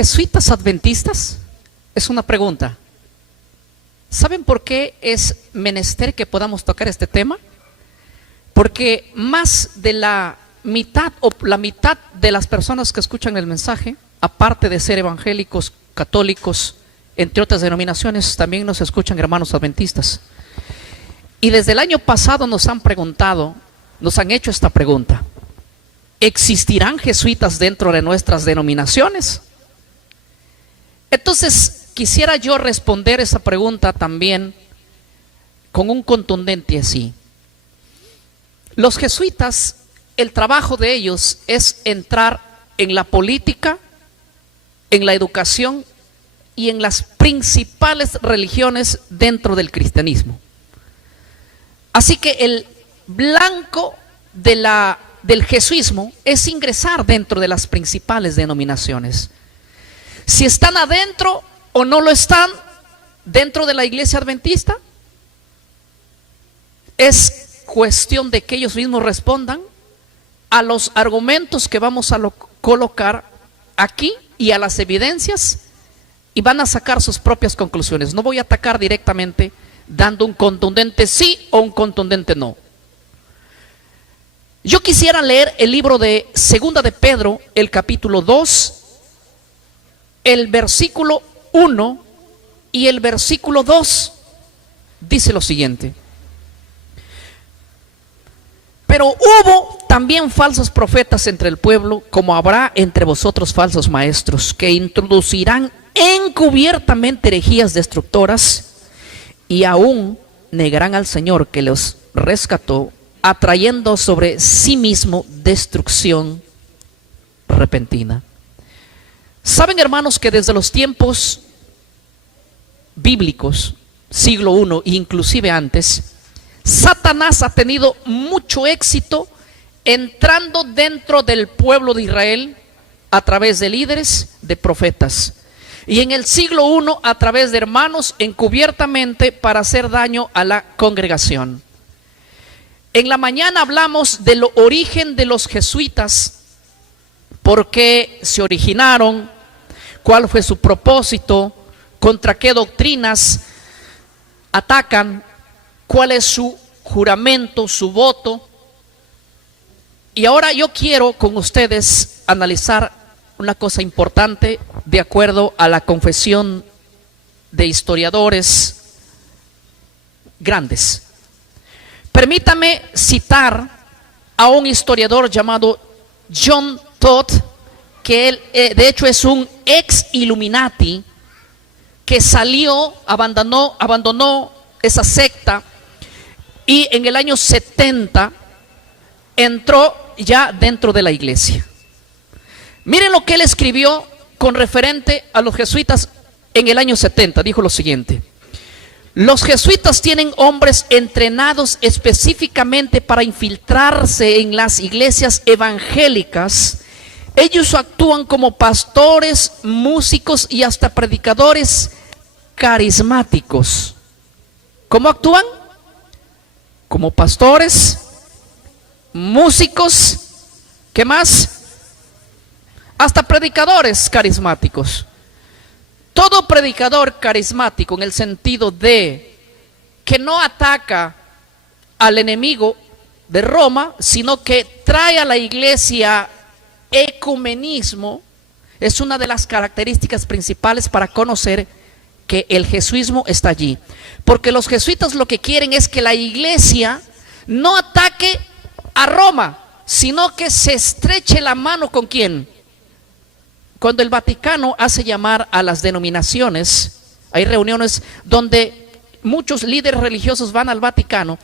¿Jesuitas adventistas? Es una pregunta. ¿Saben por qué es menester que podamos tocar este tema? Porque más de la mitad o la mitad de las personas que escuchan el mensaje, aparte de ser evangélicos, católicos, entre otras denominaciones, también nos escuchan hermanos adventistas. Y desde el año pasado nos han preguntado, nos han hecho esta pregunta: ¿existirán jesuitas dentro de nuestras denominaciones? Entonces, quisiera yo responder esa pregunta también con un contundente sí. Los jesuitas, el trabajo de ellos es entrar en la política, en la educación y en las principales religiones dentro del cristianismo. Así que el blanco del jesuismo es ingresar dentro de las principales denominaciones. Si están adentro o no lo están dentro de la iglesia adventista, es cuestión de que ellos mismos respondan a los argumentos que vamos a colocar aquí y a las evidencias, y van a sacar sus propias conclusiones. No voy a atacar directamente dando un contundente sí o un contundente no. Yo quisiera leer el libro de Segunda de Pedro, el capítulo 2, el versículo 1 y el versículo 2. Dice lo siguiente: pero hubo también falsos profetas entre el pueblo, como habrá entre vosotros falsos maestros, que introducirán encubiertamente herejías destructoras, y aún negarán al Señor que los rescató, atrayendo sobre sí mismo destrucción repentina. Saben, hermanos, que desde los tiempos bíblicos, siglo I, inclusive antes, Satanás ha tenido mucho éxito entrando dentro del pueblo de Israel a través de líderes, de profetas, y en el siglo I a través de hermanos encubiertamente para hacer daño a la congregación. En la mañana hablamos del origen de los jesuitas, por qué se originaron, cuál fue su propósito, contra qué doctrinas atacan, cuál es su juramento, su voto. Y ahora yo quiero con ustedes analizar una cosa importante de acuerdo a la confesión de historiadores grandes. Permítame citar a un historiador llamado John Todd, que él de hecho es un ex Illuminati que salió, abandonó esa secta, y en el año 70 entró ya dentro de la iglesia. Miren lo que él escribió con referente a los jesuitas en el año 70. Dijo lo siguiente: los jesuitas tienen hombres entrenados específicamente para infiltrarse en las iglesias evangélicas. Ellos actúan como pastores, músicos y hasta predicadores carismáticos. ¿Cómo actúan? Como pastores, músicos, ¿qué más? Hasta predicadores carismáticos. Todo predicador carismático, en el sentido de que no ataca al enemigo de Roma, sino que trae a la iglesia ecumenismo, es una de las características principales para conocer que el jesuismo está allí. Porque los jesuitas lo que quieren es que la iglesia no ataque a Roma, sino que se estreche la mano ¿con quién? Cuando el Vaticano hace llamar a las denominaciones, hay reuniones donde muchos líderes religiosos van al Vaticano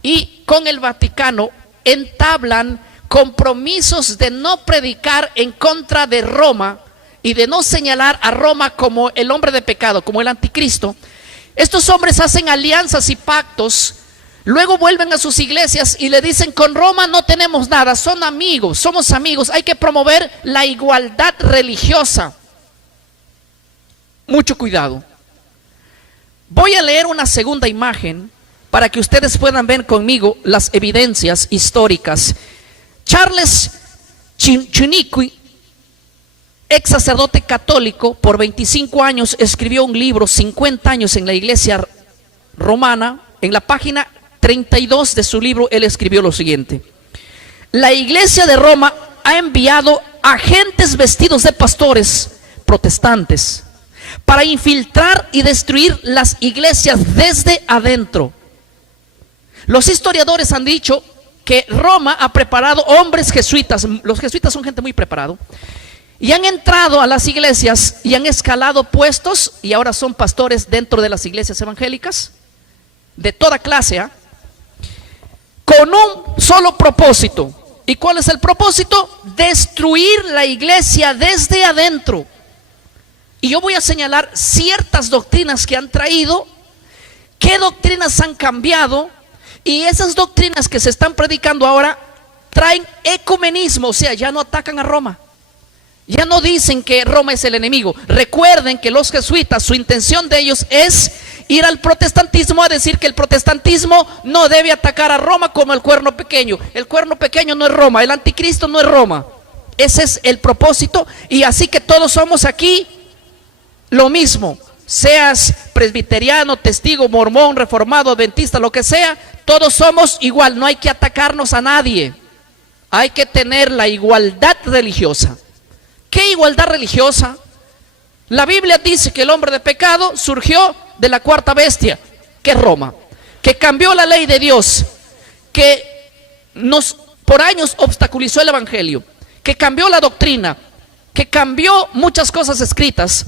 y con el Vaticano entablan compromisos de no predicar en contra de Roma y de no señalar a Roma como el hombre de pecado, como el anticristo. Estos hombres hacen alianzas y pactos, luego vuelven a sus iglesias y le dicen: con Roma no tenemos nada, son amigos, somos amigos, hay que promover la igualdad religiosa. Mucho cuidado. Voy a leer una segunda imagen para que ustedes puedan ver conmigo las evidencias históricas. Charles Chiniquy ex sacerdote católico, por 25 años escribió un libro, 50 años en la iglesia romana. En la página 32 de su libro, él escribió lo siguiente: la iglesia de Roma ha enviado agentes vestidos de pastores protestantes para infiltrar y destruir las iglesias desde adentro. Los historiadores han dicho que Roma ha preparado hombres jesuitas. Los jesuitas son gente muy preparada, y han entrado a las iglesias y han escalado puestos y ahora son pastores dentro de las iglesias evangélicas de toda clase, con un solo propósito. ¿Y cuál es el propósito? Destruir la iglesia desde adentro. Y yo voy a señalar ciertas doctrinas que han traído, qué doctrinas han cambiado, y esas doctrinas que se están predicando ahora traen ecumenismo, o sea, ya no atacan a Roma. Ya no dicen que Roma es el enemigo. Recuerden que los jesuitas, su intención de ellos es ir al protestantismo a decir que el protestantismo no debe atacar a Roma como el cuerno pequeño. El cuerno pequeño no es Roma, el anticristo no es Roma. Ese es el propósito, y así que todos somos aquí lo mismo. Seas presbiteriano, testigo, mormón, reformado, adventista, lo que sea, todos somos igual. No hay que atacarnos a nadie. Hay que tener la igualdad religiosa. ¿Qué igualdad religiosa? La Biblia dice que el hombre de pecado surgió de la cuarta bestia, que es Roma, que cambió la ley de Dios, que por años obstaculizó el evangelio, que cambió la doctrina, que cambió muchas cosas escritas.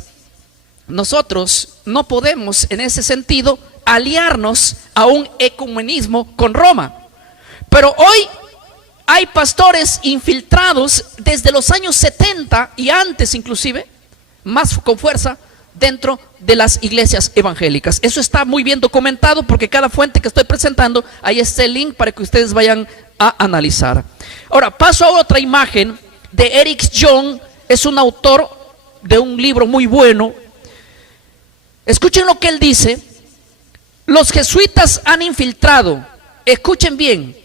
Nosotros no podemos en ese sentido aliarnos a un ecumenismo con Roma. Pero hoy hay pastores infiltrados desde los años 70 y antes inclusive, más con fuerza, dentro de las iglesias evangélicas. Eso está muy bien documentado, porque cada fuente que estoy presentando, ahí está el link para que ustedes vayan a analizar. Ahora paso a otra imagen de Eric John. Es un autor de un libro muy bueno. Escuchen lo que él dice. Los jesuitas han infiltrado, escuchen bien,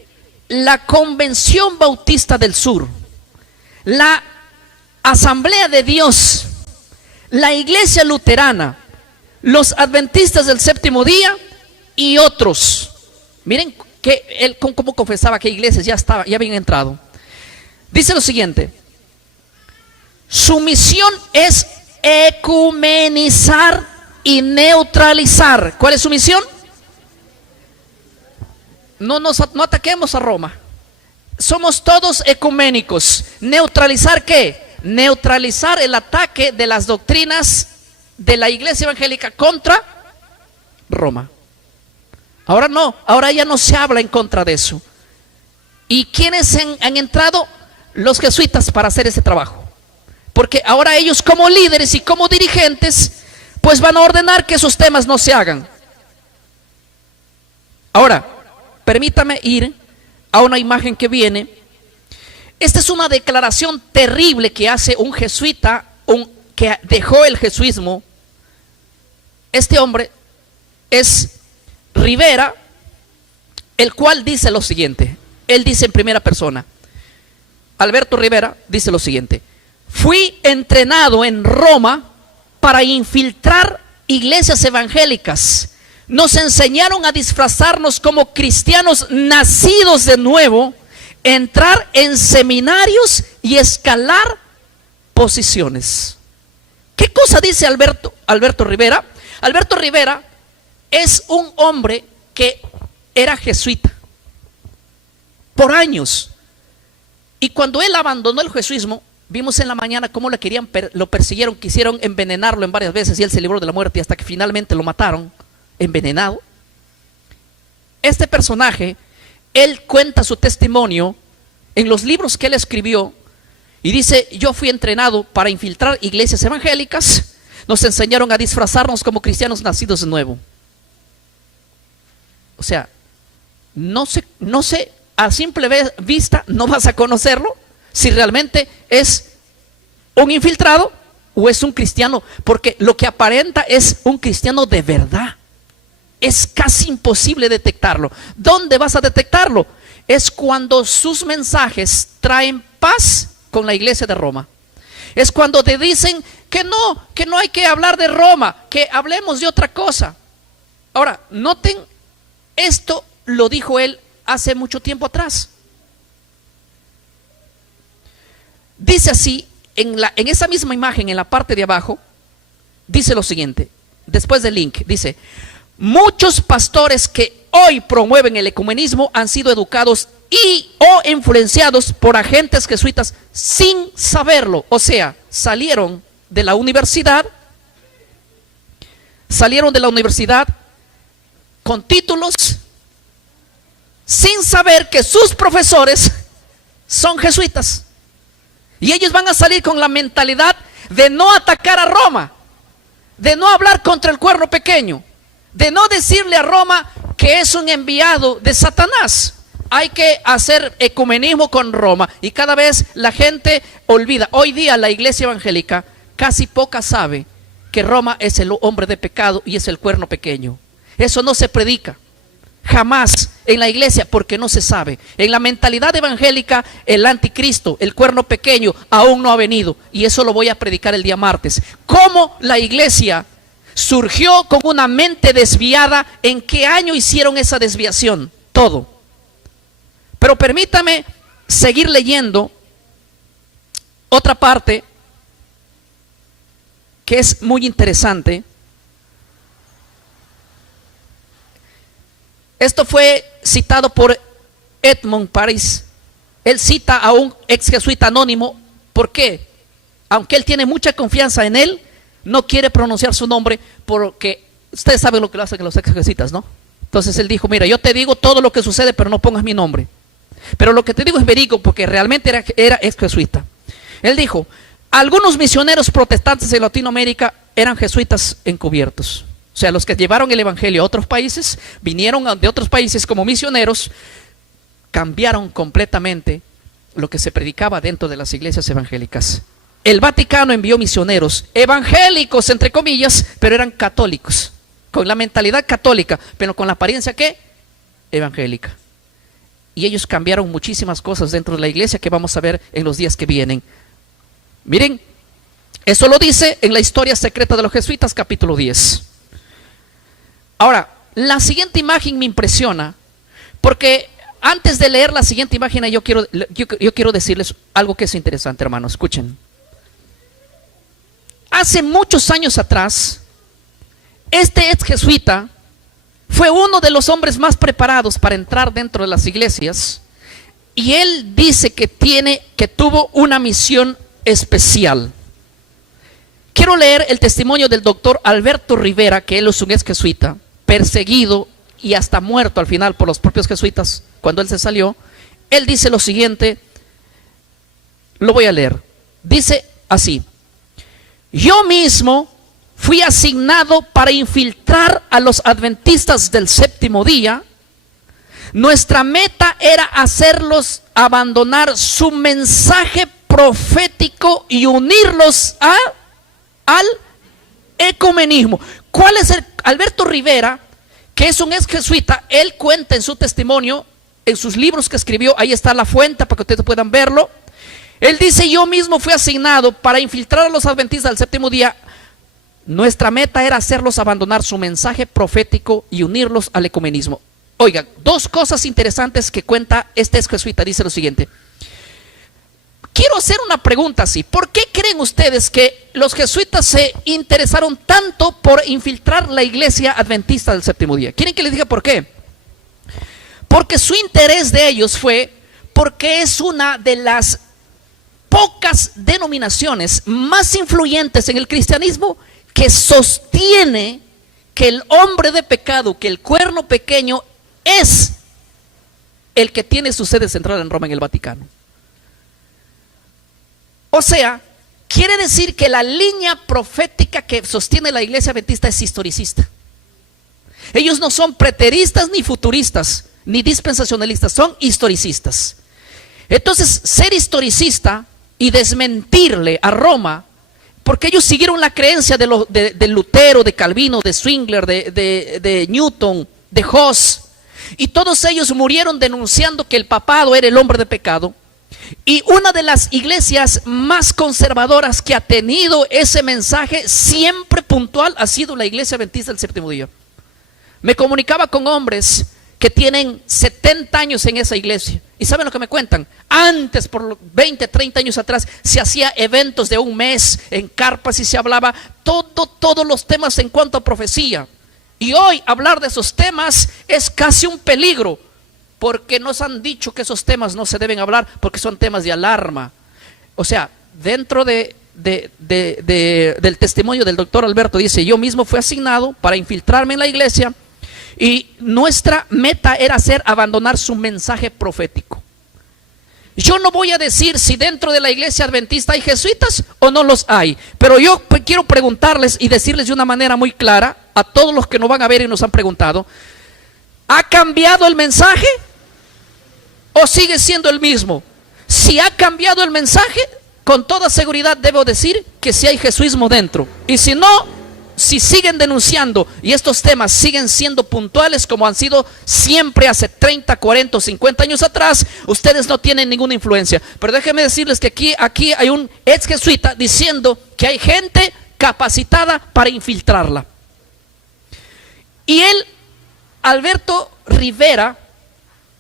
la Convención Bautista del Sur, la Asamblea de Dios, la Iglesia Luterana, los Adventistas del Séptimo Día y otros. Miren que él cómo confesaba que iglesias ya habían entrado. Dice lo siguiente: su misión es ecumenizar y neutralizar. ¿Cuál es su misión? No ataquemos a Roma. Somos todos ecuménicos. ¿Neutralizar qué? Neutralizar el ataque de las doctrinas de la iglesia evangélica contra Roma. Ahora no, ahora ya no se habla en contra de eso. ¿Y quiénes han entrado? Los jesuitas, para hacer ese trabajo. Porque ahora ellos, como líderes y como dirigentes, pues van a ordenar que esos temas no se hagan. Ahora, permítame ir a una imagen que viene. Esta es una declaración terrible que hace un jesuita, que dejó el jesuismo. Este hombre es Rivera, el cual dice lo siguiente. Él dice en primera persona, Alberto Rivera dice lo siguiente: fui entrenado en Roma para infiltrar iglesias evangélicas. Nos enseñaron a disfrazarnos como cristianos nacidos de nuevo, entrar en seminarios y escalar posiciones. ¿Qué cosa dice Alberto Rivera? Alberto Rivera es un hombre que era jesuita por años, y cuando él abandonó el jesuismo, vimos en la mañana cómo lo persiguieron, quisieron envenenarlo en varias veces, y él se libró de la muerte hasta que finalmente lo mataron envenenado. Este personaje, él cuenta su testimonio en los libros que él escribió y dice: yo fui entrenado para infiltrar iglesias evangélicas, nos enseñaron a disfrazarnos como cristianos nacidos de nuevo. O sea, no sé, a simple vista no vas a conocerlo si realmente es un infiltrado o es un cristiano, porque lo que aparenta es un cristiano de verdad. Es casi imposible detectarlo. ¿Dónde vas a detectarlo? Es cuando sus mensajes traen paz con la iglesia de Roma. Es cuando te dicen que no hay que hablar de Roma, que hablemos de otra cosa. Ahora, noten, esto lo dijo él hace mucho tiempo atrás. Dice así, en esa misma imagen, en la parte de abajo, dice lo siguiente, después del link, dice: muchos pastores que hoy promueven el ecumenismo han sido educados y o influenciados por agentes jesuitas sin saberlo. O sea, salieron de la universidad con títulos sin saber que sus profesores son jesuitas. Y ellos van a salir con la mentalidad de no atacar a Roma, de no hablar contra el cuerno pequeño, de no decirle a Roma que es un enviado de Satanás. Hay que hacer ecumenismo con Roma, y cada vez la gente olvida. Hoy día la iglesia evangélica casi poca sabe que Roma es el hombre de pecado y es el cuerno pequeño. Eso no se predica jamás en la iglesia porque no se sabe. En la mentalidad evangélica, el anticristo, el cuerno pequeño, aún no ha venido, y eso lo voy a predicar el día martes. Cómo la iglesia surgió con una mente desviada. ¿En qué año hicieron esa desviación? Todo. Pero permítame seguir leyendo otra parte que es muy interesante. Esto fue citado por Edmond Paris. Él cita a un ex jesuita anónimo. ¿Por qué? Aunque él tiene mucha confianza en él, no quiere pronunciar su nombre, porque ustedes saben lo que lo hacen los ex jesuitas, ¿no? Entonces él dijo: mira, yo te digo todo lo que sucede, pero no pongas mi nombre. Pero lo que te digo es verídico, porque realmente era ex jesuita. Él dijo: algunos misioneros protestantes en Latinoamérica eran jesuitas encubiertos. O sea, los que llevaron el evangelio a otros países, vinieron de otros países como misioneros, cambiaron completamente lo que se predicaba dentro de las iglesias evangélicas. El Vaticano envió misioneros evangélicos, entre comillas, pero eran católicos, con la mentalidad católica, pero con la apariencia, ¿qué? Evangélica. Y ellos cambiaron muchísimas cosas dentro de la iglesia que vamos a ver en los días que vienen. Miren, eso lo dice en la historia secreta de los jesuitas, capítulo 10. Ahora, la siguiente imagen me impresiona, porque antes de leer la siguiente imagen, yo quiero decirles algo que es interesante, hermanos. Escuchen. Hace muchos años atrás, este ex jesuita fue uno de los hombres más preparados para entrar dentro de las iglesias, y él dice que tuvo una misión especial. Quiero leer el testimonio del doctor Alberto Rivera, que él es un ex jesuita, perseguido y hasta muerto al final por los propios jesuitas cuando él se salió. Él dice lo siguiente, lo voy a leer. Dice así: yo mismo fui asignado para infiltrar a los adventistas del séptimo día. Nuestra meta era hacerlos abandonar su mensaje profético y unirlos al ecumenismo. ¿Cuál es Alberto Rivera, que es un ex jesuita? Él cuenta en su testimonio, en sus libros que escribió, ahí está la fuente para que ustedes puedan verlo. Él dice: yo mismo fui asignado para infiltrar a los adventistas del séptimo día. Nuestra meta era hacerlos abandonar su mensaje profético y unirlos al ecumenismo. Oiga, dos cosas interesantes que cuenta este ex jesuita. Dice lo siguiente: quiero hacer una pregunta así. ¿Por qué creen ustedes que los jesuitas se interesaron tanto por infiltrar la iglesia adventista del séptimo día? ¿Quieren que les diga por qué? Porque su interés de ellos fue porque es una de las pocas denominaciones más influyentes en el cristianismo que sostiene que el hombre de pecado, que el cuerno pequeño, es el que tiene su sede central en Roma, en el Vaticano. O sea, quiere decir que la línea profética que sostiene la iglesia adventista es historicista. Ellos no son preteristas, ni futuristas, ni dispensacionalistas, son historicistas. Entonces, ser historicista y desmentirle a Roma, porque ellos siguieron la creencia de Lutero, de Calvino, de Zwingli, de Newton, de Hus, y todos ellos murieron denunciando que el papado era el hombre de pecado. Y una de las iglesias más conservadoras que ha tenido ese mensaje siempre puntual ha sido la Iglesia Adventista del Séptimo Día. Me comunicaba con hombres que tienen 70 años en esa iglesia. ¿Y saben lo que me cuentan? Antes, por 20, 30 años atrás, se hacía eventos de un mes en carpas y se hablaba todos los temas en cuanto a profecía. Y hoy hablar de esos temas es casi un peligro, porque nos han dicho que esos temas no se deben hablar porque son temas de alarma. O sea, dentro del testimonio del doctor Alberto dice: yo mismo fui asignado para infiltrarme en la iglesia y nuestra meta era abandonar su mensaje profético. Yo no voy a decir si dentro de la iglesia adventista hay jesuitas o no los hay, pero yo quiero preguntarles y decirles de una manera muy clara a todos los que nos van a ver y nos han preguntado: ¿ha cambiado el mensaje o sigue siendo el mismo? Si ha cambiado el mensaje, con toda seguridad debo decir que sí hay jesuismo dentro. Y si no, si siguen denunciando y estos temas siguen siendo puntuales como han sido siempre hace 30, 40 o 50 años atrás, ustedes no tienen ninguna influencia. Pero déjenme decirles que aquí hay un ex jesuita diciendo que hay gente capacitada para infiltrarla. Y él, Alberto Rivera,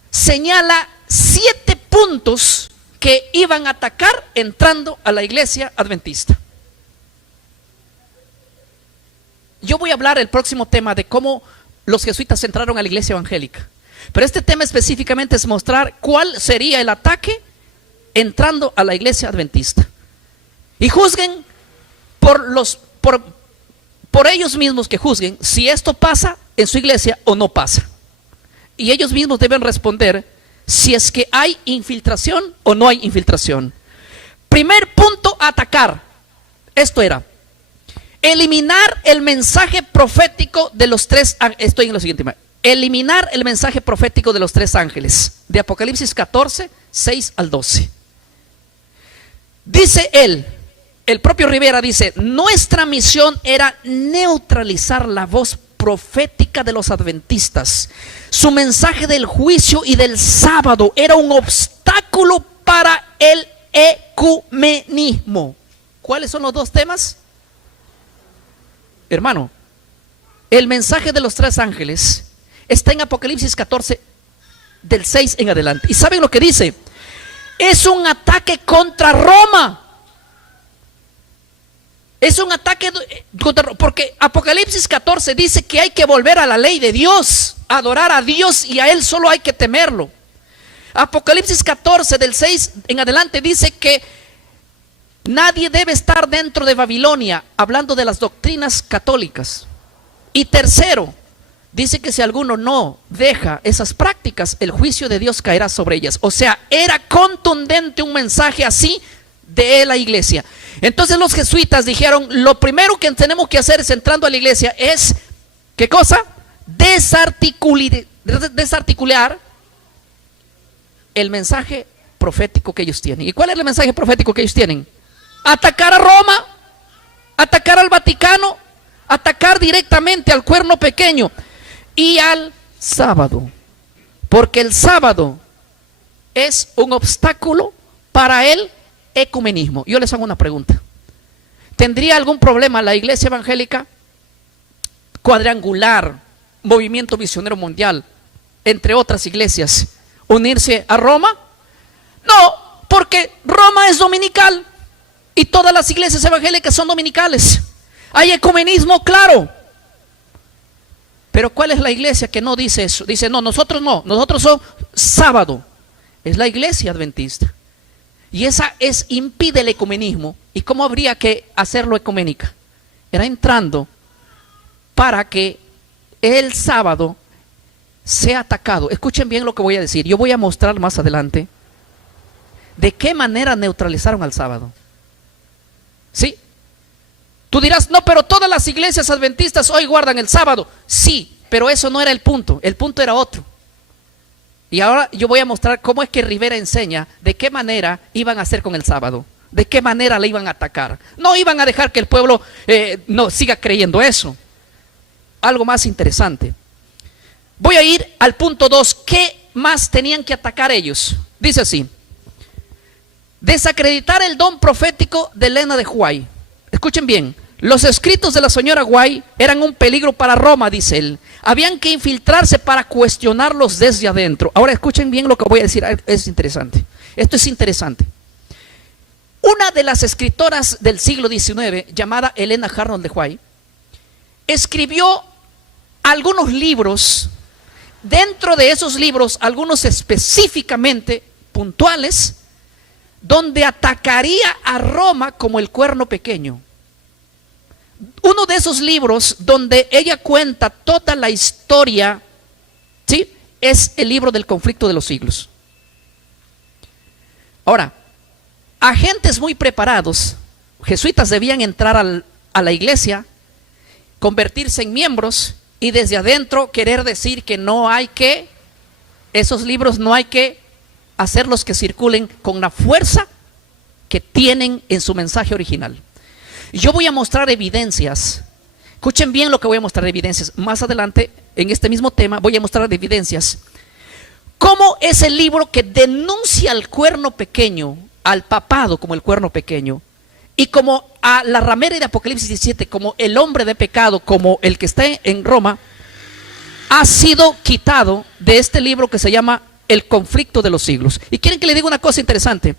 señala 7 puntos que iban a atacar entrando a la iglesia adventista. Yo voy a hablar el próximo tema de cómo los jesuitas entraron a la iglesia evangélica. Pero este tema específicamente es mostrar cuál sería el ataque entrando a la iglesia adventista. Y juzguen por ellos mismos, que juzguen si esto pasa en su iglesia o no pasa. Y ellos mismos deben responder si es que hay infiltración o no hay infiltración. Primer punto a atacar. Esto era eliminar el mensaje profético de los 3 ángeles. Estoy en lo siguiente. Eliminar el mensaje profético de los 3 ángeles. De Apocalipsis 14, 6 al 12. Dice él, el propio Rivera dice: nuestra misión era neutralizar la voz profética de los adventistas. Su mensaje del juicio y del sábado era un obstáculo para el ecumenismo. ¿Cuáles son los 2 temas? Hermano, el mensaje de los 3 ángeles está en Apocalipsis 14, del 6 en adelante. ¿Y saben lo que dice? Es un ataque contra Roma. Es un ataque contra, porque Apocalipsis 14 dice que hay que volver a la ley de Dios, adorar a Dios, y a Él solo hay que temerlo. Apocalipsis 14, del 6 en adelante, dice que nadie debe estar dentro de Babilonia, hablando de las doctrinas católicas. Y tercero, dice que si alguno no deja esas prácticas, el juicio de Dios caerá sobre ellas. O sea, era contundente un mensaje así de la iglesia. Entonces los jesuitas dijeron: lo primero que tenemos que hacer es, entrando a la iglesia, es, ¿qué cosa? Desarticular el mensaje profético que ellos tienen. ¿Y cuál es el mensaje profético que ellos tienen? Atacar a Roma, atacar al Vaticano, atacar directamente al cuerno pequeño y al sábado, porque el sábado es un obstáculo para el ecumenismo. Yo les hago una pregunta: ¿tendría algún problema la iglesia evangélica, Cuadrangular, Movimiento Misionero Mundial, entre otras iglesias, unirse a Roma? No, porque Roma es dominical y todas las iglesias evangélicas son dominicales. Hay ecumenismo, claro. Pero ¿cuál es la iglesia que no dice eso? Dice: no, nosotros somos sábado. Es la iglesia adventista. Y esa impide el ecumenismo. ¿Y cómo habría que hacerlo ecuménica? Era entrando para que el sábado sea atacado. Escuchen bien lo que voy a decir. Yo voy a mostrar más adelante de qué manera neutralizaron al sábado. ¿Sí? Tú dirás: no, pero todas las iglesias adventistas hoy guardan el sábado. Sí, pero eso no era el punto. El punto era otro. Y ahora yo voy a mostrar cómo es que Rivera enseña de qué manera iban a hacer con el sábado, de qué manera le iban a atacar. No iban a dejar que el pueblo no siga creyendo eso. Algo más interesante. Voy a ir al punto 2. ¿Qué más tenían que atacar ellos? Dice así: Desacreditar el don profético de Elena de White. Escuchen bien, los escritos de la señora White eran un peligro para Roma, dice él. Habían que infiltrarse para cuestionarlos desde adentro. Ahora escuchen bien lo que voy a decir, es interesante. Esto es interesante. Una de las escritoras del siglo XIX, llamada Elena Arnold de White, escribió algunos libros. Dentro de esos libros, algunos específicamente puntuales, donde atacaría a Roma como el cuerno pequeño. Uno de esos libros donde ella cuenta toda la historia, ¿sí?, es el libro del conflicto de los siglos. Ahora, agentes muy preparados, jesuitas, debían entrar a la iglesia, convertirse en miembros y desde adentro querer decir que no hay que, esos libros no hay que hacerlos que circulen con la fuerza que tienen en su mensaje original. Yo voy a mostrar evidencias. Escuchen bien lo que voy a mostrar, evidencias. Más adelante, en este mismo tema, voy a mostrar evidencias. ¿Cómo es el libro que denuncia al cuerno pequeño, al papado como el cuerno pequeño, y como a la ramera de Apocalipsis 17, como el hombre de pecado, como el que está en Roma, ha sido quitado de este libro que se llama El conflicto de los siglos? Y quieren que le diga una cosa interesante.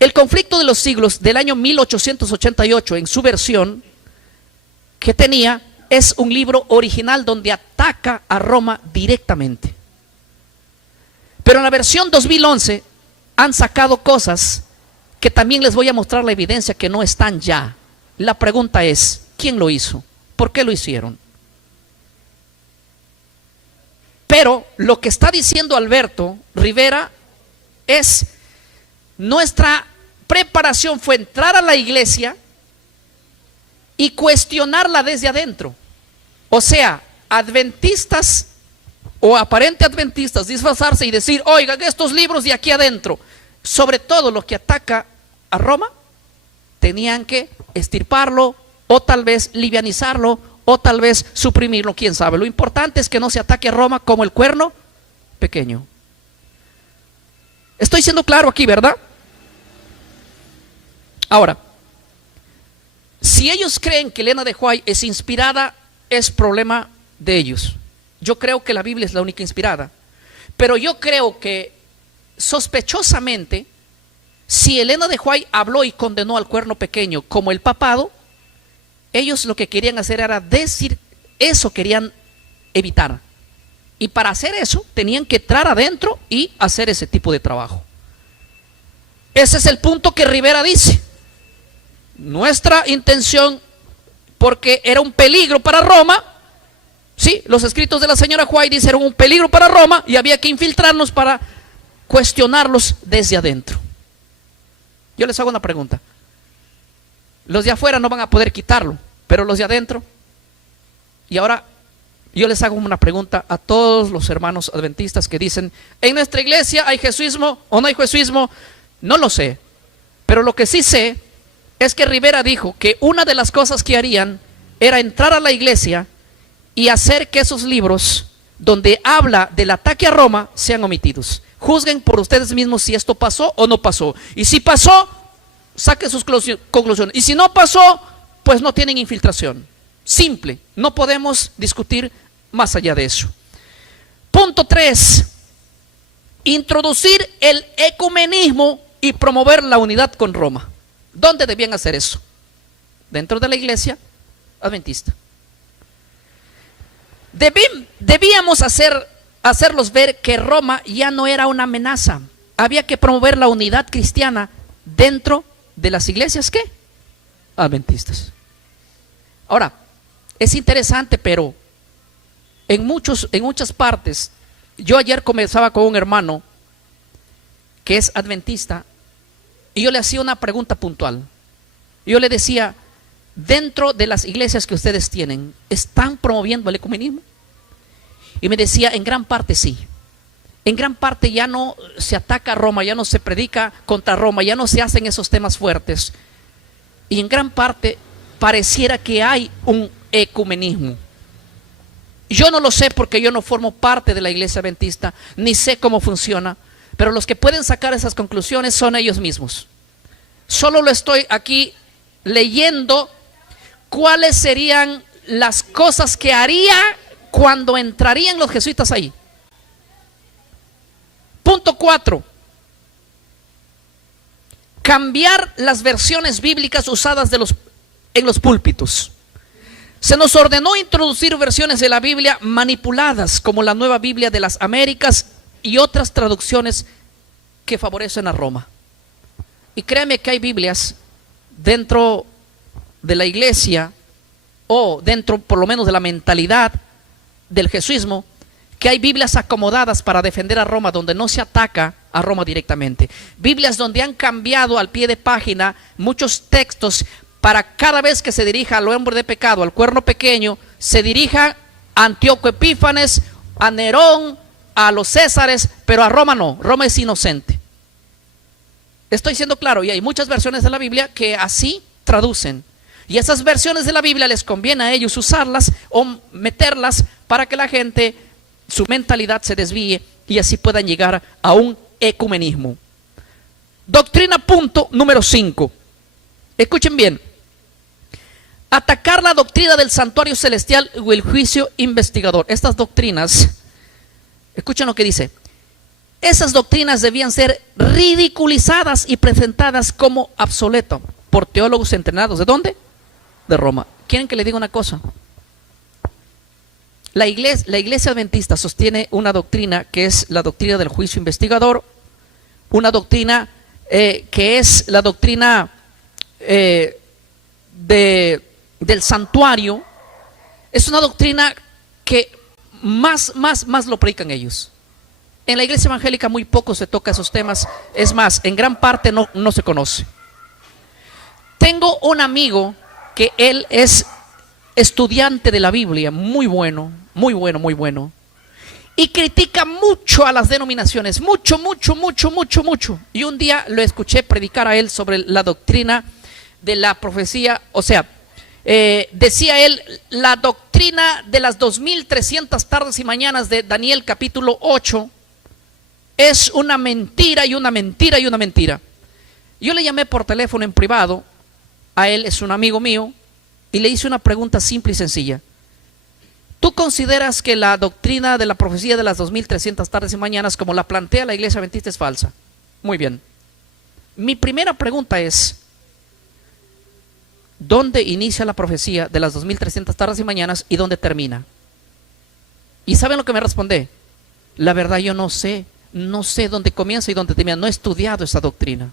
El conflicto de los siglos del año 1888, en su versión que tenía, es un libro original donde ataca a Roma directamente. Pero en la versión 2011 han sacado cosas que también les voy a mostrar la evidencia que no están ya. La pregunta es, ¿quién lo hizo? ¿Por qué lo hicieron? Pero lo que está diciendo Alberto Rivera es: nuestra preparación fue entrar a la iglesia y cuestionarla desde adentro. O sea, adventistas o aparente adventistas disfrazarse y decir: oigan, estos libros de aquí adentro, sobre todo lo que ataca a Roma, tenían que extirparlo o tal vez livianizarlo o tal vez suprimirlo, quién sabe. Lo importante es que no se ataque a Roma como el cuerno pequeño. Estoy siendo claro aquí, ¿verdad? Ahora, si ellos creen que Elena de White es inspirada, es problema de ellos. Yo creo que la Biblia es la única inspirada, pero yo creo que sospechosamente, si Elena de White habló y condenó al cuerno pequeño como el papado, ellos lo que querían hacer era decir eso, querían evitar. Y para hacer eso tenían que entrar adentro y hacer ese tipo de trabajo. Ese es el punto que Rivera dice. Nuestra intención, porque era un peligro para Roma. Sí, los escritos de la señora White dicen eran un peligro para Roma y había que infiltrarnos para cuestionarlos desde adentro. Yo les hago una pregunta. Los de afuera no van a poder quitarlo, pero los de adentro. Y ahora yo les hago una pregunta a todos los hermanos adventistas que dicen: en nuestra iglesia hay jesuismo o no hay jesuismo. No lo sé, pero lo que sí sé es que Rivera dijo que una de las cosas que harían era entrar a la iglesia y hacer que esos libros donde habla del ataque a Roma sean omitidos. Juzguen por ustedes mismos si esto pasó o no pasó. Y si pasó, saquen sus conclusiones. Y si no pasó, pues no tienen infiltración. Simple, no podemos discutir más allá de eso. Punto 3. Introducir el ecumenismo y promover la unidad con Roma. ¿Dónde debían hacer eso? Dentro de la iglesia adventista. Debíamos hacerlos ver que Roma ya no era una amenaza. Había que promover la unidad cristiana dentro de las iglesias, ¿qué? Adventistas. Ahora, es interesante, pero en muchas partes, yo ayer conversaba con un hermano que es adventista y yo le hacía una pregunta puntual. Yo le decía: dentro de las iglesias que ustedes tienen, ¿están promoviendo el ecumenismo? Y me decía: en gran parte sí. En gran parte ya no se ataca a Roma, ya no se predica contra Roma, ya no se hacen esos temas fuertes. Y en gran parte pareciera que hay un ecumenismo. Yo no lo sé porque yo no formo parte de la iglesia adventista, ni sé cómo funciona, pero los que pueden sacar esas conclusiones son ellos mismos. Solo lo estoy aquí leyendo cuáles serían las cosas que haría cuando entrarían los jesuitas ahí. Punto 4. Cambiar las versiones bíblicas usadas en los púlpitos. Se nos ordenó introducir versiones de la Biblia manipuladas, como la Nueva Biblia de las Américas y otras traducciones que favorecen a Roma. Y créeme que hay Biblias dentro de la iglesia, o dentro por lo menos de la mentalidad del jesuismo, que hay Biblias acomodadas para defender a Roma, donde no se ataca a Roma directamente. Biblias donde han cambiado al pie de página muchos textos para cada vez que se dirija al hombre de pecado, al cuerno pequeño, se dirija a Antíoco Epífanes, a Nerón, a los Césares, pero a Roma no. Roma es inocente. Estoy siendo claro, y hay muchas versiones de la Biblia que así traducen. Y esas versiones de la Biblia les conviene a ellos usarlas o meterlas para que la gente, su mentalidad se desvíe y así puedan llegar a un ecumenismo. Doctrina punto número 5. Escuchen bien. Atacar la doctrina del santuario celestial o el juicio investigador. Estas doctrinas, escuchen lo que dice. Esas doctrinas debían ser ridiculizadas y presentadas como obsoletas por teólogos entrenados. ¿De dónde? De Roma. ¿Quieren que le diga una cosa? La iglesia adventista sostiene una doctrina que es la doctrina del juicio investigador, una doctrina que es la doctrina del santuario. Es una doctrina que más lo predican ellos. En la iglesia evangélica muy poco se toca esos temas, es más, en gran parte no se conoce. Tengo un amigo que él es estudiante de la Biblia, muy bueno, y critica mucho a las denominaciones, mucho. Y un día lo escuché predicar a él sobre la doctrina de la profecía, o sea, decía él, la doctrina de las 2300 tardes y mañanas de Daniel capítulo 8 es una mentira y una mentira y una mentira. Yo le llamé por teléfono en privado, a él es un amigo mío, y le hice una pregunta simple y sencilla. ¿Tú consideras que la doctrina de la profecía de las 2300 tardes y mañanas, como la plantea la iglesia adventista, es falsa? Muy bien. Mi primera pregunta es, ¿dónde inicia la profecía de las 2300 tardes y mañanas y dónde termina? ¿Y saben lo que me responde? La verdad yo no sé dónde comienza y dónde termina, no he estudiado esa doctrina.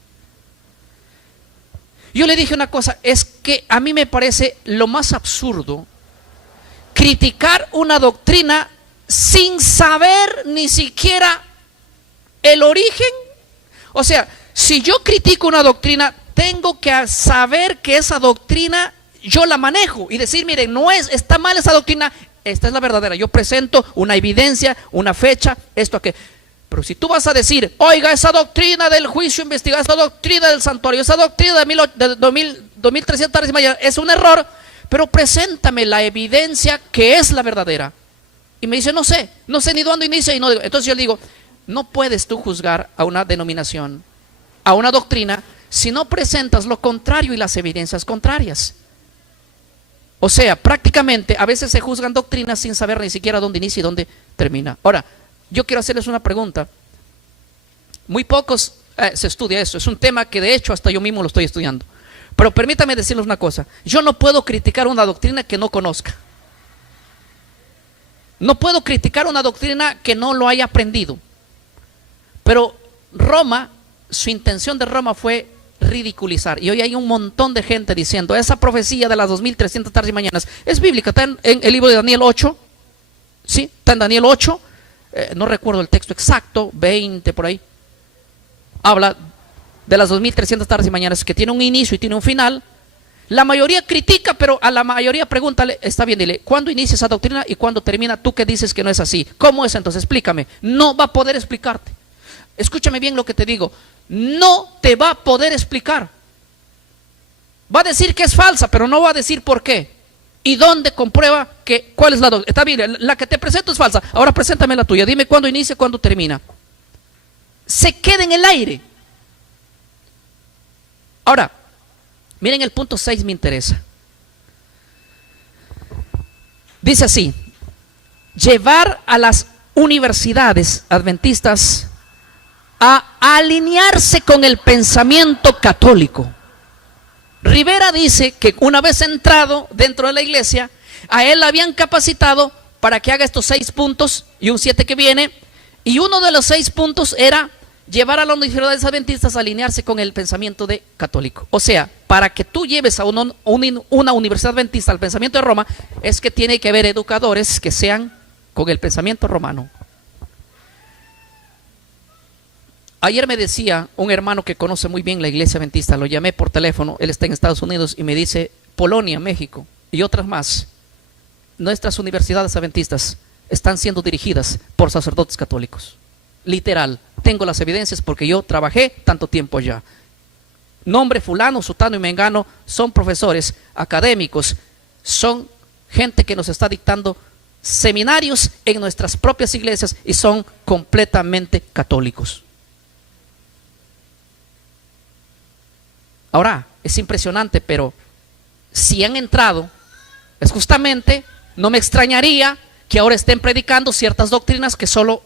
Yo le dije una cosa, es que a mí me parece lo más absurdo criticar una doctrina sin saber ni siquiera el origen. O sea, si yo critico una doctrina, tengo que saber que esa doctrina yo la manejo y decir, miren, está mal esa doctrina, esta es la verdadera. Yo presento una evidencia, una fecha, esto que. Pero si tú vas a decir, oiga, esa doctrina del juicio investigado, esa doctrina del santuario, esa doctrina de 2300 tardes y mañanas es un error, pero preséntame la evidencia que es la verdadera. Y me dice, no sé ni dónde inicia y no digo. Entonces yo le digo, no puedes tú juzgar a una denominación, a una doctrina, si no presentas lo contrario y las evidencias contrarias. O sea, prácticamente a veces se juzgan doctrinas sin saber ni siquiera dónde inicia y dónde termina. Ahora, yo quiero hacerles una pregunta. Muy pocos se estudia eso. Es un tema que de hecho hasta yo mismo lo estoy estudiando. Pero permítame decirles una cosa. Yo no puedo criticar una doctrina que no conozca. No puedo criticar una doctrina que no lo haya aprendido. Pero Roma, su intención de Roma fue ridiculizar. Y hoy hay un montón de gente diciendo, esa profecía de las 2300 tardes y mañanas es bíblica. Está en el libro de Daniel 8. ¿Sí? Está en Daniel 8. No recuerdo el texto exacto, 20 por ahí. Habla de las 2300 tardes y mañanas que tiene un inicio y tiene un final. La mayoría critica, pero a la mayoría pregúntale, está bien, dile, ¿cuándo inicia esa doctrina y cuándo termina? Tú que dices que no es así. ¿Cómo es entonces? Explícame. No va a poder explicarte. Escúchame bien lo que te digo. No te va a poder explicar. Va a decir que es falsa, pero no va a decir por qué. ¿Y dónde comprueba que cuál es la doctrina? Está bien, la que te presento es falsa. Ahora preséntame la tuya. Dime cuándo inicia, cuándo termina. se quede en el aire. Ahora, miren el punto 6, me interesa. Dice así: llevar a las universidades adventistas a alinearse con el pensamiento católico. Rivera dice que una vez entrado dentro de la iglesia, a él la habían capacitado para que haga estos 6 puntos y un 7 que viene, y uno de los 6 puntos era llevar a las universidades adventistas a alinearse con el pensamiento católico. O sea, para que tú lleves a una universidad adventista al pensamiento de Roma, es que tiene que haber educadores que sean con el pensamiento romano. Ayer me decía un hermano que conoce muy bien la iglesia adventista, lo llamé por teléfono, él está en Estados Unidos, y me dice: Polonia, México y otras más, nuestras universidades adventistas están siendo dirigidas por sacerdotes católicos. Literal, tengo las evidencias porque yo trabajé tanto tiempo allá. Nombre fulano, sutano y mengano son profesores académicos, son gente que nos está dictando seminarios en nuestras propias iglesias y son completamente católicos. Ahora, es impresionante, pero si han entrado, es justamente, no me extrañaría que ahora estén predicando ciertas doctrinas que solo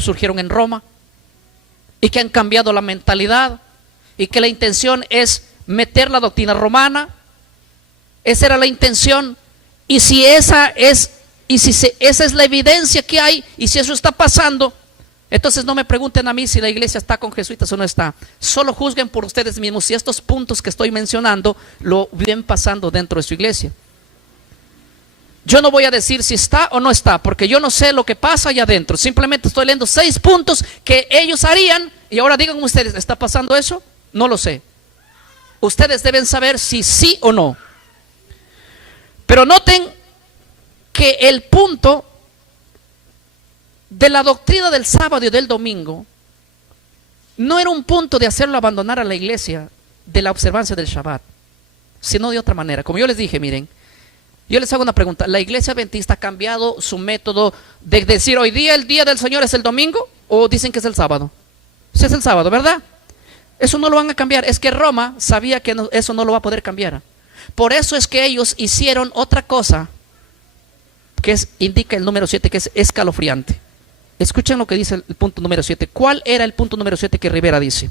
surgieron en Roma y que han cambiado la mentalidad, y que la intención es meter la doctrina romana. Esa era la intención. Y si esa es la evidencia que hay, y si eso está pasando, entonces no me pregunten a mí si la iglesia está con jesuitas o no está. Solo juzguen por ustedes mismos si estos puntos que estoy mencionando lo vienen pasando dentro de su iglesia. Yo no voy a decir si está o no está, porque yo no sé lo que pasa allá adentro. Simplemente estoy leyendo 6 puntos que ellos harían, y ahora digan ustedes: ¿está pasando eso? No lo sé. Ustedes deben saber si sí o no. Pero noten que el punto de la doctrina del sábado y del domingo no era un punto de hacerlo abandonar a la iglesia de la observancia del Shabbat, sino de otra manera. Como yo les dije, miren, yo les hago una pregunta: ¿la iglesia adventista ha cambiado su método de decir hoy día el día del Señor es el domingo, o dicen que es el sábado? Sí, es el sábado, ¿verdad? Eso no lo van a cambiar. Es que Roma sabía que eso no lo va a poder cambiar. Por eso es que ellos hicieron otra cosa que indica el número 7, que es escalofriante. Escuchen lo que dice el punto número 7. ¿Cuál era el punto número 7 que Rivera dice?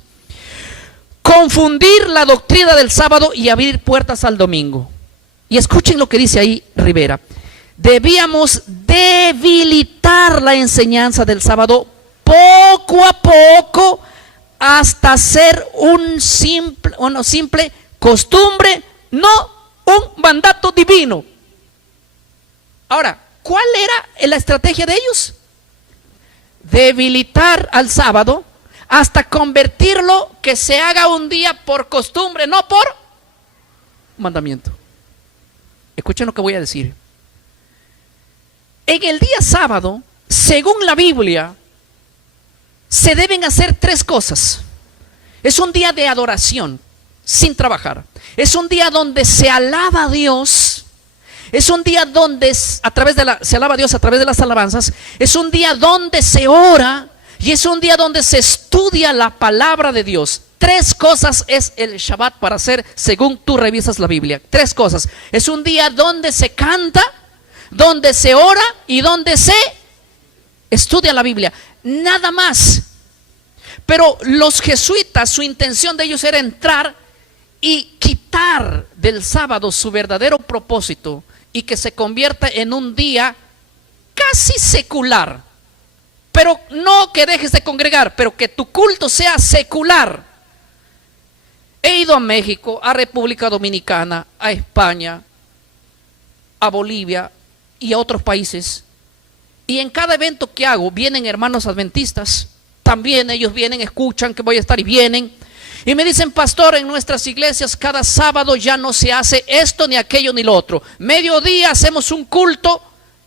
Confundir la doctrina del sábado y abrir puertas al domingo. Y escuchen lo que dice ahí Rivera: debíamos debilitar la enseñanza del sábado poco a poco hasta ser una simple costumbre, no un mandato divino. Ahora, ¿cuál era la estrategia de ellos? Debilitar al sábado hasta convertirlo que se haga un día por costumbre, no por mandamiento. Escuchen lo que voy a decir. En el día sábado, según la Biblia, se deben hacer 3 cosas. Es un día de adoración, sin trabajar. Es un día donde se alaba a Dios. Es un día donde se alaba a Dios a través de las alabanzas. Es un día donde se ora. Y es un día donde se estudia la palabra de Dios. 3 cosas es el Shabbat para hacer según tú revisas la Biblia. 3 cosas. Es un día donde se canta, donde se ora y donde se estudia la Biblia. Nada más. Pero los jesuitas, su intención de ellos era entrar y quitar del sábado su verdadero propósito, y que se convierta en un día casi secular. Pero no que dejes de congregar, pero que tu culto sea secular. He ido a México, a República Dominicana, a España, a Bolivia y a otros países. Y en cada evento que hago vienen hermanos adventistas. También ellos vienen, escuchan que voy a estar y vienen. Y me dicen: pastor, en nuestras iglesias cada sábado ya no se hace esto, ni aquello, ni lo otro. Mediodía hacemos un culto,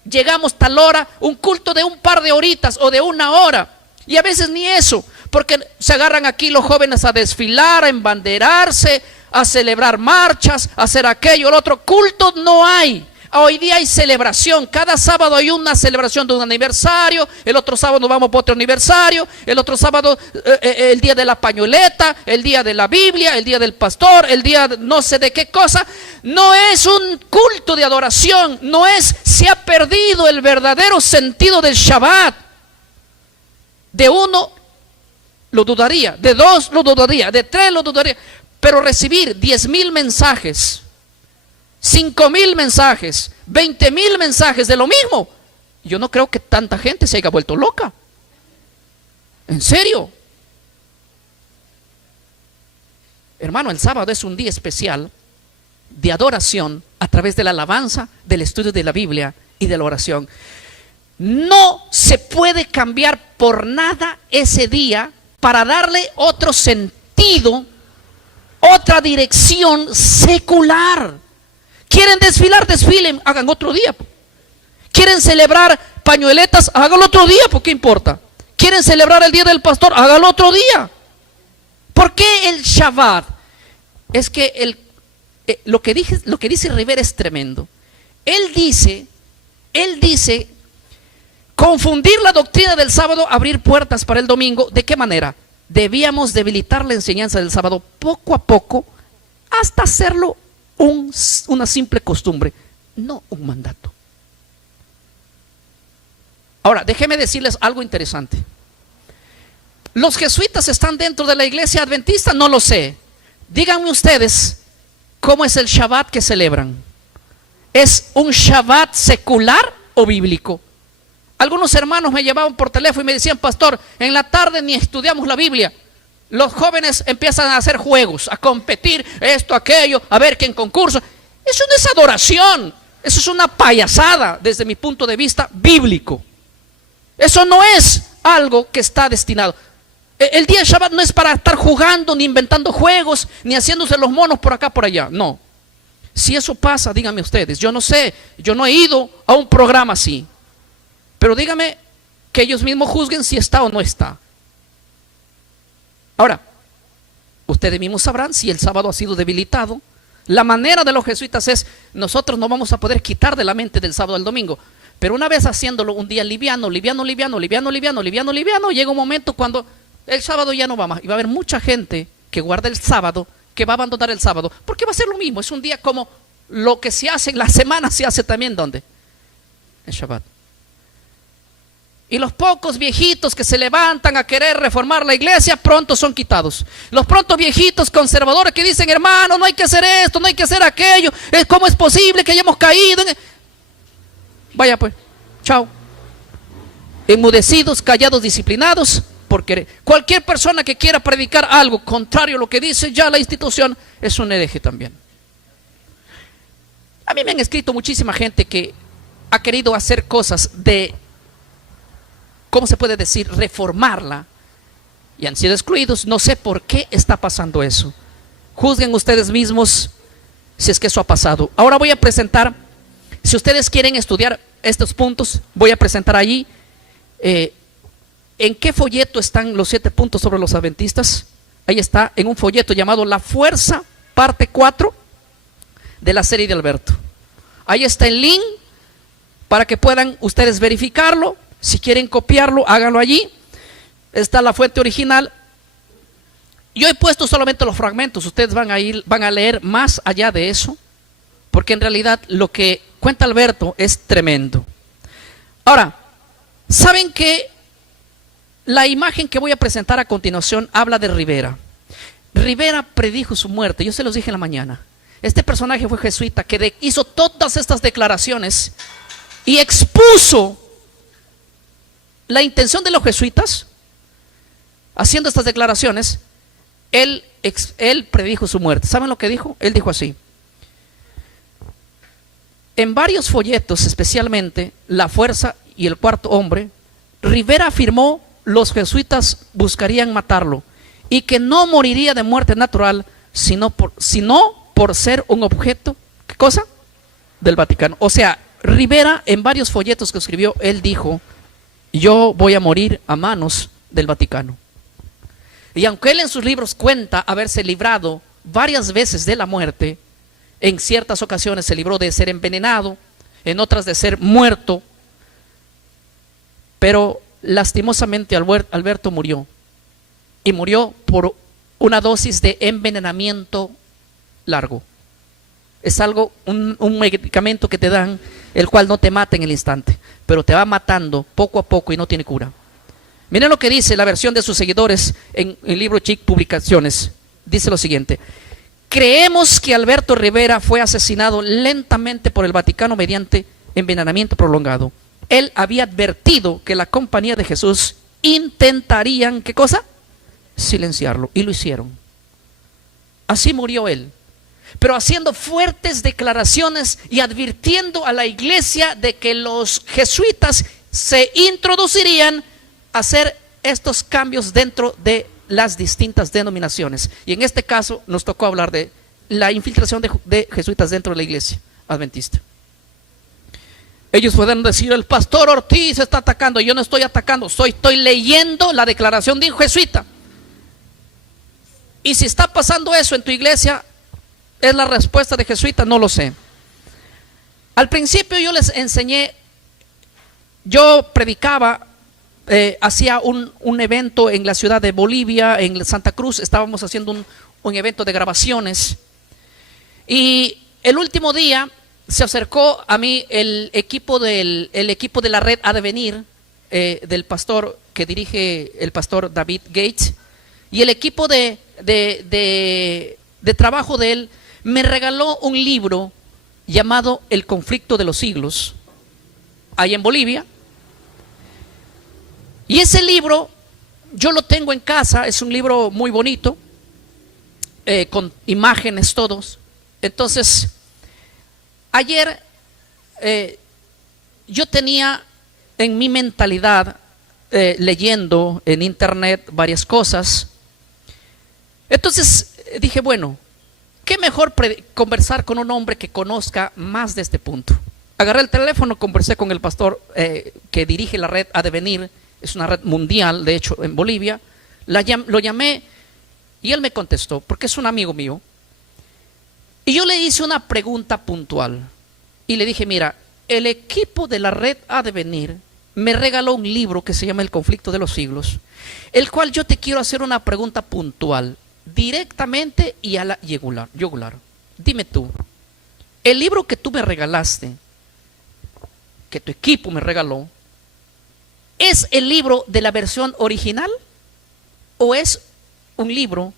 llegamos tal hora, un culto de un par de horitas o de 1 hora. Y a veces ni eso, porque se agarran aquí los jóvenes a desfilar, a embanderarse, a celebrar marchas, a hacer aquello, el otro. Culto no hay. Hoy día hay celebración, cada sábado hay una celebración de un aniversario, el otro sábado nos vamos por otro aniversario, el otro sábado el día de la pañoleta, el día de la Biblia, el día del pastor, el día no sé de qué cosa. No es un culto de adoración, se ha perdido el verdadero sentido del Shabbat. De uno lo dudaría, de dos lo dudaría, de tres lo dudaría, pero recibir 10,000 mensajes, 5,000 mensajes, 20,000 mensajes de lo mismo, yo no creo que tanta gente se haya vuelto loca. En serio. Hermano, el sábado es un día especial de adoración a través de la alabanza, del estudio de la Biblia y de la oración. No se puede cambiar por nada ese día para darle otro sentido, otra dirección secular. ¿Quieren desfilar? Desfilen, hagan otro día. ¿Quieren celebrar pañueletas? Háganlo otro día, ¿por qué importa? ¿Quieren celebrar el día del pastor? Háganlo otro día. ¿Por qué el Shabbat? Es que lo que dice Rivera es tremendo. Él dice, confundir la doctrina del sábado, abrir puertas para el domingo. ¿De qué manera? Debíamos debilitar la enseñanza del sábado poco a poco hasta hacerlo una simple costumbre, no un mandato. Ahora, déjenme decirles algo interesante. ¿Los jesuitas están dentro de la iglesia adventista? No lo sé. Díganme ustedes, ¿cómo es el Shabbat que celebran? ¿Es un Shabbat secular o bíblico? Algunos hermanos me llevaban por teléfono y me decían: pastor, en la tarde ni estudiamos la Biblia. Los jóvenes empiezan a hacer juegos, a competir, esto, aquello, a ver quién concurso. Eso no es adoración, eso es una payasada desde mi punto de vista bíblico. Eso no es algo que está destinado. El día de Shabbat no es para estar jugando, ni inventando juegos, ni haciéndose los monos por acá, por allá. No. Si eso pasa, díganme ustedes. Yo no sé, yo no he ido a un programa así. Pero díganme que ellos mismos juzguen si está o no está. Ahora, ustedes mismos sabrán si el sábado ha sido debilitado. La manera de los jesuitas es: nosotros no vamos a poder quitar de la mente del sábado al domingo, pero una vez haciéndolo un día liviano, llega un momento cuando el sábado ya no va más, y va a haber mucha gente que guarda el sábado, que va a abandonar el sábado, porque va a ser lo mismo. Es un día como lo que se hace en la semana, se hace también, ¿dónde? En Shabbat. Y los pocos viejitos que se levantan a querer reformar la iglesia, pronto son quitados. Los pronto viejitos conservadores que dicen: hermano, no hay que hacer esto, no hay que hacer aquello, ¿cómo es posible que hayamos caído? Vaya pues, chao. Enmudecidos, callados, disciplinados por querer. Cualquier persona que quiera predicar algo contrario a lo que dice ya la institución es un hereje también. A mí me han escrito muchísima gente que ha querido hacer cosas de, ¿cómo se puede decir?, reformarla, y han sido excluidos. No sé por qué está pasando eso. Juzguen ustedes mismos si es que eso ha pasado. Ahora voy a presentar, si ustedes quieren estudiar estos puntos, voy a presentar allí en qué folleto están los 7 puntos sobre los adventistas. Ahí está, en un folleto llamado La Fuerza, parte 4 de la serie de Alberto. Ahí está el link para que puedan ustedes verificarlo. Si quieren copiarlo, háganlo allí. Está la fuente original. Yo he puesto solamente los fragmentos. Ustedes van a leer más allá de eso, porque en realidad lo que cuenta Alberto es tremendo. Ahora, ¿saben que la imagen que voy a presentar a continuación habla de Rivera? Rivera predijo su muerte. Yo se los dije en la mañana. Este personaje fue jesuita que hizo todas estas declaraciones y expuso la intención de los jesuitas. Haciendo estas declaraciones, él predijo su muerte. ¿Saben lo que dijo? Él dijo así: en varios folletos, especialmente La Fuerza y El Cuarto Hombre, Rivera afirmó los jesuitas buscarían matarlo y que no moriría de muerte natural, sino por ser un objeto, ¿qué cosa? Del Vaticano. O sea, Rivera, en varios folletos que escribió, él dijo: yo voy a morir a manos del Vaticano. Y aunque él en sus libros cuenta haberse librado varias veces de la muerte, en ciertas ocasiones se libró de ser envenenado, en otras de ser muerto, pero lastimosamente Alberto murió, y murió por una dosis de envenenamiento largo. Es algo, un medicamento que te dan, el cual no te mata en el instante, pero te va matando poco a poco y no tiene cura. Miren lo que dice la versión de sus seguidores en el libro Chic Publicaciones. Dice lo siguiente: creemos que Alberto Rivera fue asesinado lentamente por el Vaticano mediante envenenamiento prolongado. Él había advertido que la Compañía de Jesús intentarían, ¿qué cosa? Silenciarlo, y lo hicieron. Así murió él, pero haciendo fuertes declaraciones y advirtiendo a la iglesia de que los jesuitas se introducirían a hacer estos cambios dentro de las distintas denominaciones. Y en este caso nos tocó hablar de la infiltración de jesuitas dentro de la iglesia adventista. Ellos pueden decir: el pastor Ortiz está atacando. Yo no estoy atacando, estoy leyendo la declaración de un jesuita. Y si está pasando eso en tu iglesia, ¿es la respuesta de jesuita? No lo sé. Al principio yo les enseñé, yo predicaba, hacía un evento en la ciudad de Bolivia, en Santa Cruz. Estábamos haciendo un evento de grabaciones, y el último día se acercó a mí el equipo de la red Ha de Venir, del pastor que dirige el pastor David Gates, y el equipo de trabajo de él me regaló un libro llamado El conflicto de los siglos, ahí en Bolivia. Y ese libro yo lo tengo en casa, es un libro muy bonito, con imágenes todos. Entonces, ayer yo tenía en mi mentalidad, leyendo en internet varias cosas. Entonces dije, bueno, qué mejor conversar con un hombre que conozca más de este punto. Agarré el teléfono, conversé con el pastor que dirige la red Ha de Venir. Es una red mundial, de hecho, en Bolivia. Lo llamé y él me contestó, porque es un amigo mío. Y yo le hice una pregunta puntual y le dije: mira, el equipo de la red Ha de Venir me regaló un libro que se llama El conflicto de los siglos, el cual yo te quiero hacer una pregunta puntual, directamente y a la yugular. Dime tú, el libro que tú me regalaste, que tu equipo me regaló, ¿es el libro de la versión original o es un libro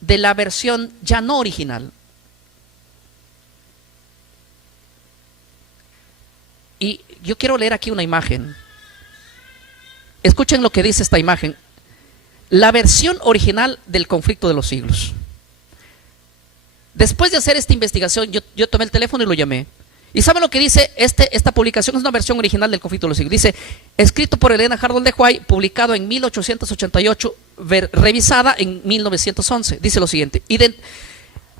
de la versión ya no original? Y yo quiero leer aquí una imagen. Escuchen lo que dice esta imagen: la versión original del conflicto de los siglos. Después de hacer esta investigación, yo tomé el teléfono y lo llamé. ¿Y saben lo que dice? Esta publicación es una versión original del conflicto de los siglos. Dice: escrito por Elena Hardon de Huay, publicado en 1888, revisada en 1911. Dice lo siguiente: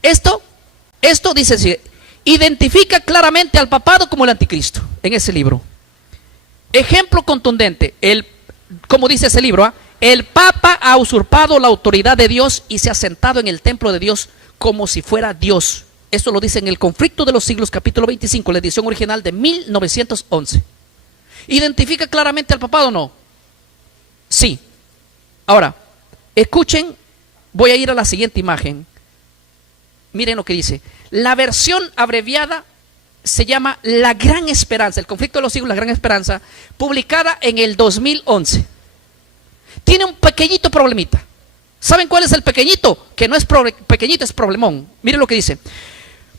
esto dice así: identifica claramente al papado como el anticristo en ese libro. Ejemplo contundente, como dice ese libro, el Papa ha usurpado la autoridad de Dios y se ha sentado en el templo de Dios como si fuera Dios. Esto lo dice en El conflicto de los siglos, capítulo 25, la edición original de 1911. ¿Identifica claramente al papado o no? Sí. Ahora, escuchen, voy a ir a la siguiente imagen. Miren lo que dice. La versión abreviada se llama La Gran Esperanza, El conflicto de los siglos, La Gran Esperanza, publicada en el 2011. Tiene un pequeñito problemita. ¿Saben cuál es el pequeñito? Que no es pequeñito, es problemón. Miren lo que dice: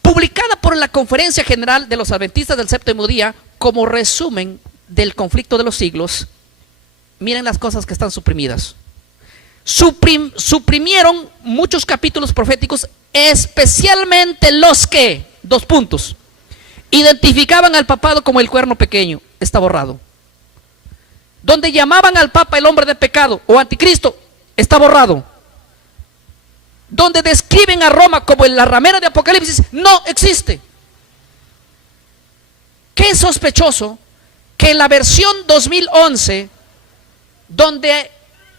publicada por la Conferencia General de los Adventistas del Séptimo Día como resumen del conflicto de los siglos. Miren las cosas que están suprimidas. Suprimieron muchos capítulos proféticos, especialmente los que, identificaban al papado como el cuerno pequeño. Está borrado. Donde llamaban al papa el hombre de pecado o anticristo, está borrado. Donde describen a Roma como la ramera de Apocalipsis, no existe. Qué sospechoso que en la versión 2011, donde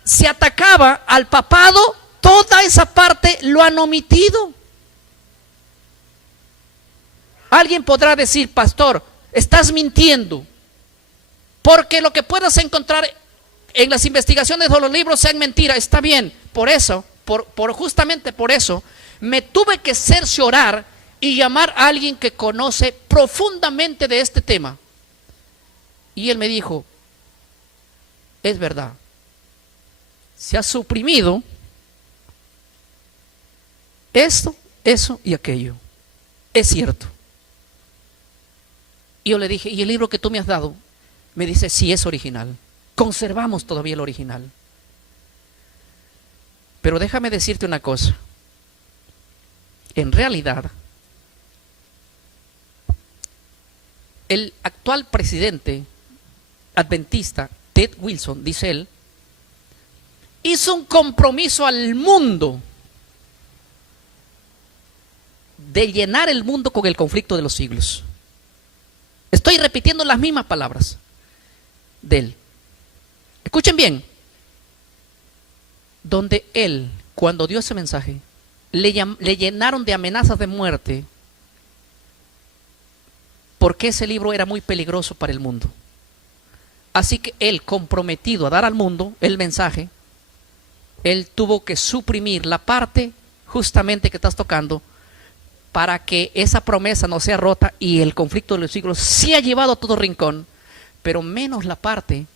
se atacaba al papado, toda esa parte lo han omitido. Alguien podrá decir, pastor, estás mintiendo, porque lo que puedas encontrar en las investigaciones de los libros sean mentiras. Está bien, por eso, justamente por eso, me tuve que cerciorar y llamar a alguien que conoce profundamente de este tema. Y él me dijo, es verdad, se ha suprimido esto, eso y aquello. Es cierto. Y yo le dije, ¿y el libro que tú me has dado? Me dice, sí, es original. Conservamos todavía el original. Pero déjame decirte una cosa. En realidad, el actual presidente adventista, Ted Wilson, dice él, hizo un compromiso al mundo de llenar el mundo con el conflicto de los siglos. Estoy repitiendo las mismas palabras de él. Escuchen bien. Donde él, cuando dio ese mensaje, le llenaron de amenazas de muerte, porque ese libro era muy peligroso para el mundo. Así que él, comprometido a dar al mundo el mensaje, él tuvo que suprimir la parte justamente que estás tocando, para que esa promesa no sea rota y el conflicto de los siglos sí ha llevado a todo rincón, pero menos la parte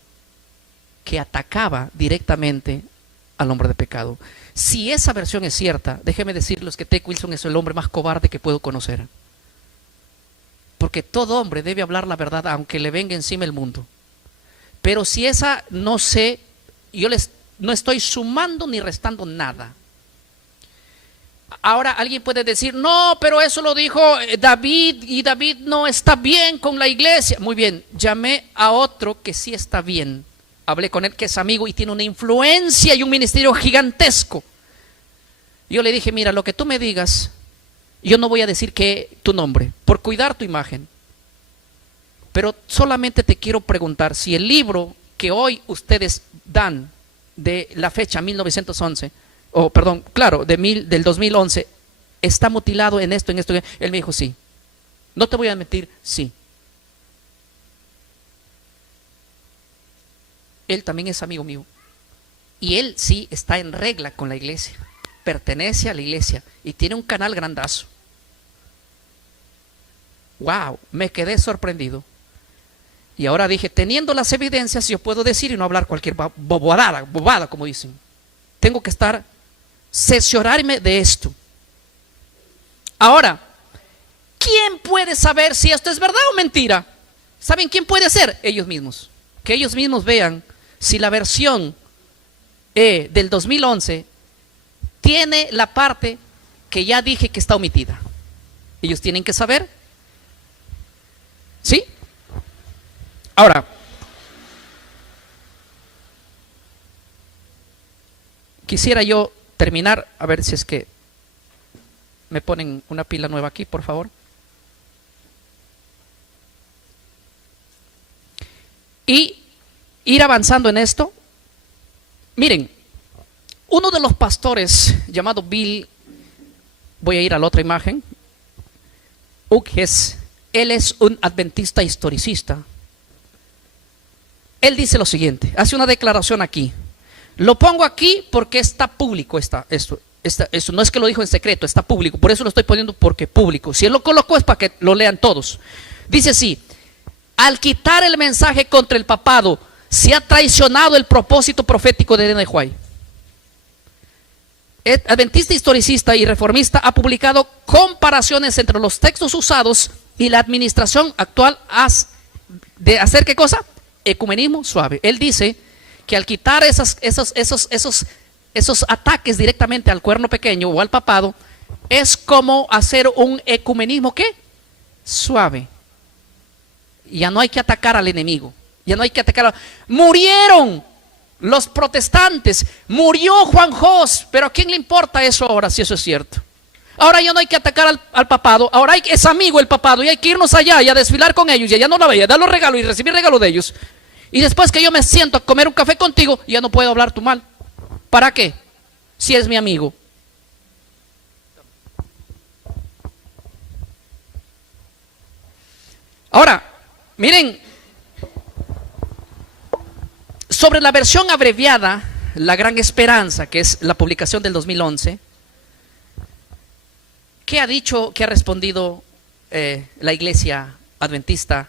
que atacaba directamente al hombre de pecado. Si esa versión es cierta, déjenme decirles que Ted Wilson es el hombre más cobarde que puedo conocer. Porque todo hombre debe hablar la verdad aunque le venga encima el mundo. Pero si esa no sé, no estoy sumando ni restando nada. Ahora alguien puede decir, no, pero eso lo dijo David y David no está bien con la iglesia. Muy bien, llamé a otro que sí está bien. Hablé con él, que es amigo y tiene una influencia y un ministerio gigantesco. Yo le dije, mira, lo que tú me digas, yo no voy a decir que tu nombre, por cuidar tu imagen. Pero solamente te quiero preguntar si el libro que hoy ustedes dan de la fecha 1911, del 2011, está mutilado en esto. Él me dijo, sí. No te voy a mentir, sí. Él también es amigo mío. Y él sí está en regla con la iglesia. Pertenece a la iglesia y tiene un canal grandazo. Wow, me quedé sorprendido. Y ahora dije, teniendo las evidencias, yo puedo decir y no hablar cualquier bobada, como dicen. Tengo que cerciorarme de esto. Ahora, ¿quién puede saber si esto es verdad o mentira? ¿Saben quién puede ser? Ellos mismos. Que ellos mismos vean si la versión del 2011 tiene la parte que ya dije que está omitida. Ellos tienen que saber. ¿Sí? Ahora, quisiera yo terminar, a ver si es que me ponen una pila nueva aquí, por favor. Y ir avanzando en esto. Miren, uno de los pastores llamado Bill, voy a ir a la otra imagen, Hughes, él es un adventista historicista. Él dice lo siguiente, hace una declaración aquí. Lo pongo aquí porque está público, esto no es que lo dijo en secreto, está público, por eso lo estoy poniendo porque público. Si él lo colocó es para que lo lean todos. Dice así: al quitar el mensaje contra el papado, se ha traicionado el propósito profético de Ellen G. White. El adventista historicista y reformista ha publicado comparaciones entre los textos usados y la administración actual de hacer ¿qué cosa? Ecumenismo suave. Él dice que al quitar esos ataques directamente al cuerno pequeño o al papado, es como hacer un ecumenismo ¿qué? Suave. Ya no hay que atacar al enemigo. Ya no hay que atacar. Murieron los protestantes. Murió Juan Jos. Pero ¿a quién le importa eso ahora si eso es cierto? Ahora ya no hay que atacar al papado. Ahora es amigo el papado y hay que irnos allá y a desfilar con ellos. Y allá no la veía, dar los regalos y recibir regalos de ellos. Y después que yo me siento a comer un café contigo, ya no puedo hablar tu mal. ¿Para qué? Si es mi amigo. Ahora, miren, sobre la versión abreviada, La Gran Esperanza, que es la publicación del 2011, ¿qué ha dicho, qué ha respondido la Iglesia Adventista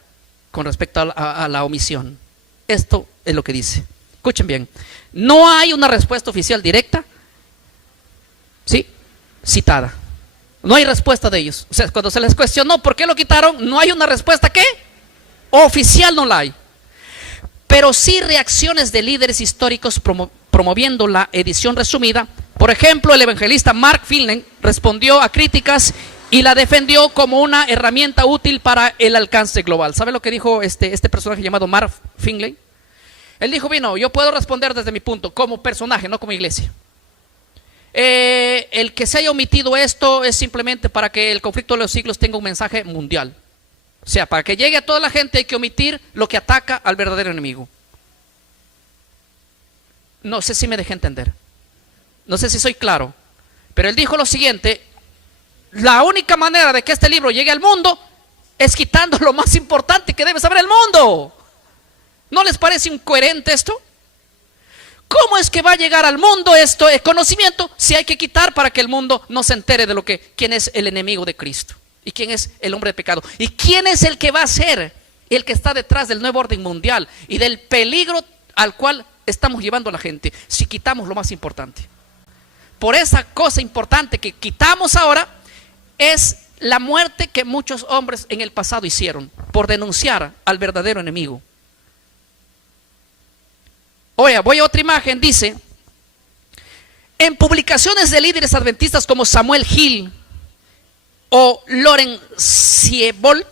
con respecto a la omisión? Esto es lo que dice. Escuchen bien. No hay una respuesta oficial directa, ¿sí?, citada. No hay respuesta de ellos. O sea, cuando se les cuestionó por qué lo quitaron, no hay una respuesta, ¿qué? Oficial no la hay. Pero sí reacciones de líderes históricos promoviendo la edición resumida. Por ejemplo, el evangelista Mark Finley respondió a críticas y la defendió como una herramienta útil para el alcance global. ¿Sabe lo que dijo este personaje llamado Mark Finley? Él dijo, bueno, yo puedo responder desde mi punto, como personaje, no como iglesia. El que se haya omitido esto es simplemente para que el conflicto de los siglos tenga un mensaje mundial. O sea, para que llegue a toda la gente hay que omitir lo que ataca al verdadero enemigo. No sé si me dejé entender. No sé si soy claro. Pero él dijo lo siguiente: la única manera de que este libro llegue al mundo es quitando lo más importante que debe saber el mundo. ¿No les parece incoherente esto? ¿Cómo es que va a llegar al mundo esto, el conocimiento, si hay que quitar para que el mundo no se entere de quién es el enemigo de Cristo? ¿Y quién es el hombre de pecado? ¿Y quién es el que va a ser el que está detrás del nuevo orden mundial y del peligro al cual estamos llevando a la gente si quitamos lo más importante? Por esa cosa importante que quitamos ahora es la muerte que muchos hombres en el pasado hicieron por denunciar al verdadero enemigo. Oye, voy a otra imagen, dice: en publicaciones de líderes adventistas como Samuel Hill o Loren Siebold,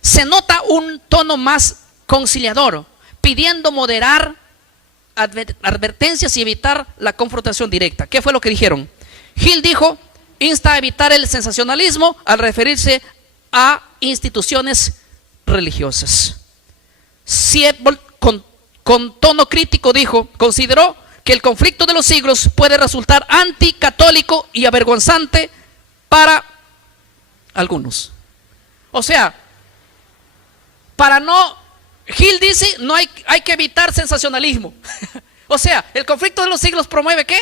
se nota un tono más conciliador, pidiendo moderar advertencias y evitar la confrontación directa. ¿Qué fue lo que dijeron? Hill dijo, insta a evitar el sensacionalismo al referirse a instituciones religiosas. Siebold, con tono crítico, dijo, consideró que el conflicto de los siglos puede resultar anticatólico y avergonzante para algunos. O sea, Gil dice, no hay que evitar sensacionalismo. O sea, el conflicto de los siglos promueve ¿qué?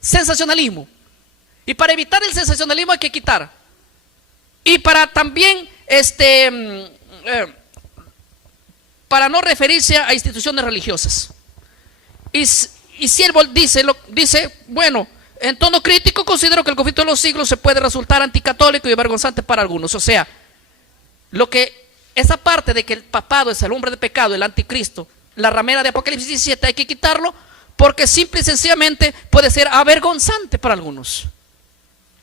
Sensacionalismo. Y para evitar el sensacionalismo hay que quitar. Y para también para no referirse a instituciones religiosas. Y Siebold dice, bueno, en tono crítico considero que el conflicto de los siglos se puede resultar anticatólico y avergonzante para algunos. O sea, esa parte de que el papado es el hombre de pecado, el anticristo, la ramera de Apocalipsis 17, hay que quitarlo porque simple y sencillamente puede ser avergonzante para algunos.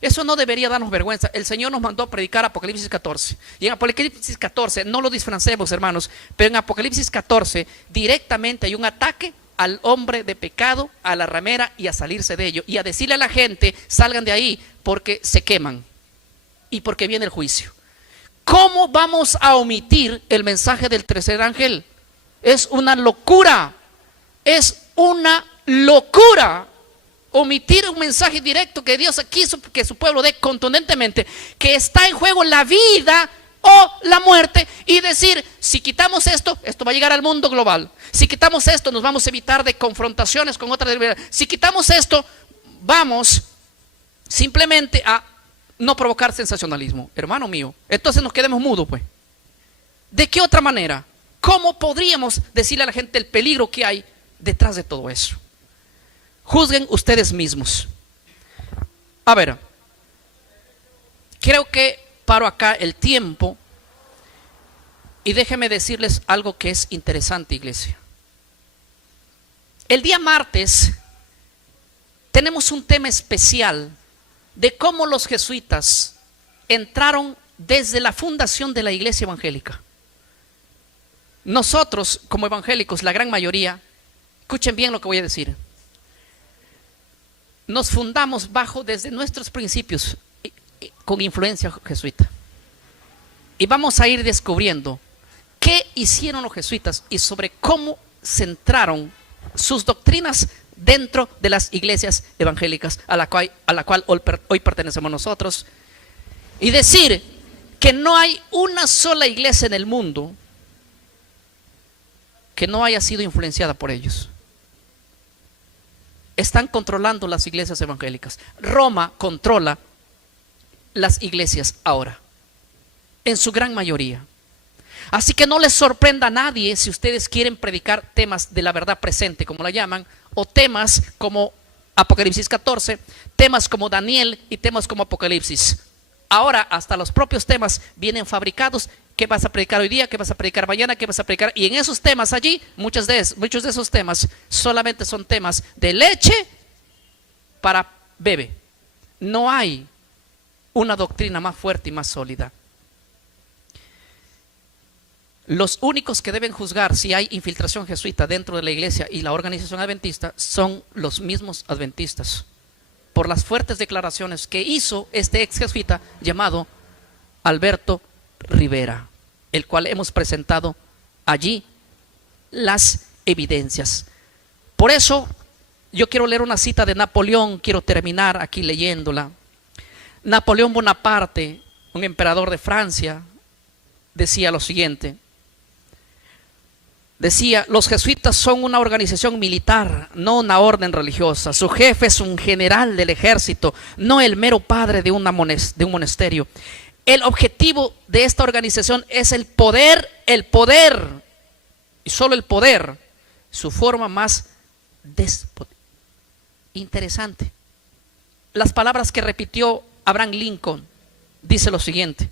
Eso no debería darnos vergüenza. El Señor nos mandó a predicar Apocalipsis 14. Y en Apocalipsis 14, no lo disfrancemos, hermanos, pero en Apocalipsis 14 directamente hay un ataque al hombre de pecado, a la ramera y a salirse de ello. Y a decirle a la gente, salgan de ahí porque se queman y porque viene el juicio. ¿Cómo vamos a omitir el mensaje del tercer ángel? Es una locura. Es una locura. Omitir un mensaje directo que Dios quiso que su pueblo dé contundentemente, que está en juego la vida o la muerte, y decir, si quitamos esto, esto va a llegar al mundo global. Si quitamos esto, nos vamos a evitar de confrontaciones con otras. Si quitamos esto, vamos simplemente a no provocar sensacionalismo. Hermano mío, entonces nos quedemos mudos, pues. ¿De qué otra manera? ¿Cómo podríamos decirle a la gente el peligro que hay detrás de todo eso? Juzguen ustedes mismos. A ver, creo que paro acá el tiempo y déjenme decirles algo que es interesante, iglesia. El día martes tenemos un tema especial de cómo los jesuitas entraron desde la fundación de la iglesia evangélica. Nosotros, como evangélicos, la gran mayoría, escuchen bien lo que voy a decir, nos fundamos desde nuestros principios con influencia jesuita. Y vamos a ir descubriendo qué hicieron los jesuitas y sobre cómo centraron sus doctrinas dentro de las iglesias evangélicas a la cual hoy pertenecemos nosotros. Y decir que no hay una sola iglesia en el mundo que no haya sido influenciada por ellos. Están controlando las iglesias evangélicas. Roma controla las iglesias ahora, en su gran mayoría. Así que no les sorprenda a nadie si ustedes quieren predicar temas de la verdad presente, como la llaman, o temas como Apocalipsis 14, temas como Daniel y temas como Apocalipsis. Ahora hasta los propios temas vienen fabricados. ¿Qué vas a predicar hoy día? ¿Qué vas a predicar mañana? ¿Qué vas a predicar? Y en esos temas allí, muchos de esos temas solamente son temas de leche para bebé. No hay una doctrina más fuerte y más sólida. Los únicos que deben juzgar si hay infiltración jesuita dentro de la iglesia y la organización adventista son los mismos adventistas, por las fuertes declaraciones que hizo este ex jesuita llamado Alberto Rivera, el cual hemos presentado allí las evidencias. Por eso yo quiero leer una cita de Napoleón, quiero terminar aquí leyéndola. Napoleón Bonaparte, un emperador de Francia, decía lo siguiente. Decía: los jesuitas son una organización militar, no una orden religiosa. Su jefe es un general del ejército, no el mero padre de un monasterio. El objetivo de esta organización es el poder, y solo el poder, su forma más despótica. Interesante. Las palabras que repitió Abraham Lincoln, dice lo siguiente: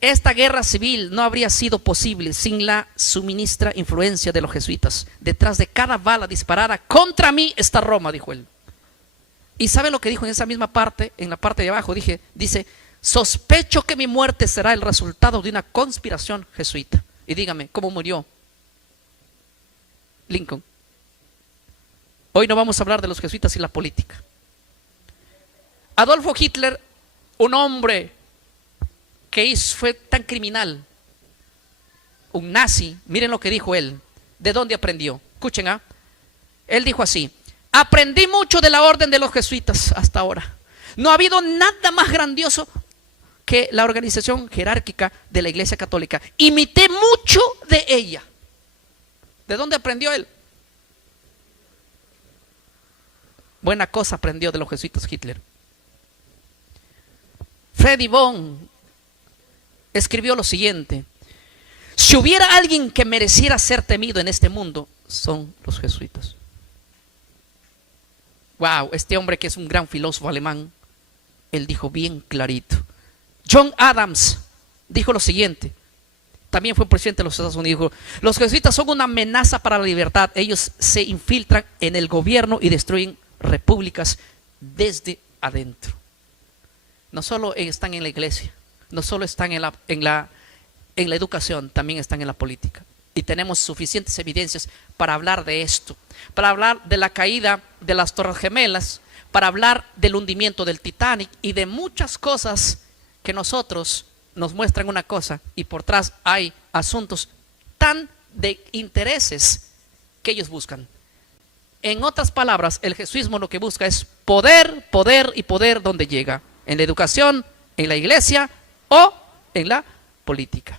esta guerra civil no habría sido posible sin la suministra influencia de los jesuitas. Detrás de cada bala disparada contra mí está Roma, dijo él. ¿Y sabe lo que dijo en esa misma parte? En la parte de abajo dice: sospecho que mi muerte será el resultado de una conspiración jesuita. Y dígame, ¿cómo murió Lincoln? Hoy no vamos a hablar de los jesuitas y la política. Adolfo Hitler, un hombre que fue tan criminal, un nazi, miren lo que dijo él. ¿De dónde aprendió? Escuchen, él dijo así: aprendí mucho de la orden de los jesuitas hasta ahora. No ha habido nada más grandioso que la organización jerárquica de la Iglesia Católica. Imité mucho de ella. ¿De dónde aprendió él? Buena cosa aprendió de los jesuitas Hitler. Freddy Von escribió lo siguiente: si hubiera alguien que mereciera ser temido en este mundo, son los jesuitas. Wow, este hombre que es un gran filósofo alemán, él dijo bien clarito. John Adams dijo lo siguiente, también fue presidente de los Estados Unidos, dijo: los jesuitas son una amenaza para la libertad. Ellos se infiltran en el gobierno y destruyen repúblicas desde adentro. No solo están en la iglesia, no solo están en la educación, también están en la política. Y tenemos suficientes evidencias para hablar de esto, para hablar de la caída de las Torres Gemelas, para hablar del hundimiento del Titanic y de muchas cosas que nosotros nos muestran una cosa y por atrás hay asuntos tan de intereses que ellos buscan. En otras palabras, el jesuismo lo que busca es poder, poder y poder donde llega, en la educación, en la iglesia o en la política.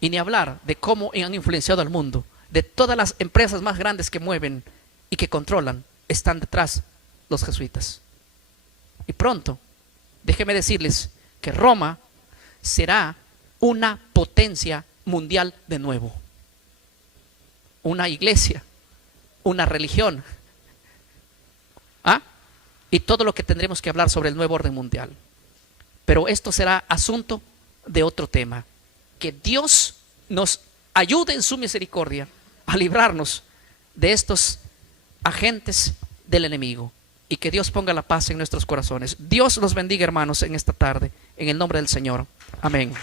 Y ni hablar de cómo han influenciado al mundo. De todas las empresas más grandes que mueven y que controlan, están detrás los jesuitas. Y pronto, déjenme decirles que Roma será una potencia mundial de nuevo. Una iglesia, una religión. Y todo lo que tendremos que hablar sobre el nuevo orden mundial. Pero esto será asunto de otro tema. Que Dios nos ayude en su misericordia a librarnos de estos agentes del enemigo. Y que Dios ponga la paz en nuestros corazones. Dios los bendiga, hermanos, en esta tarde. En el nombre del Señor. Amén.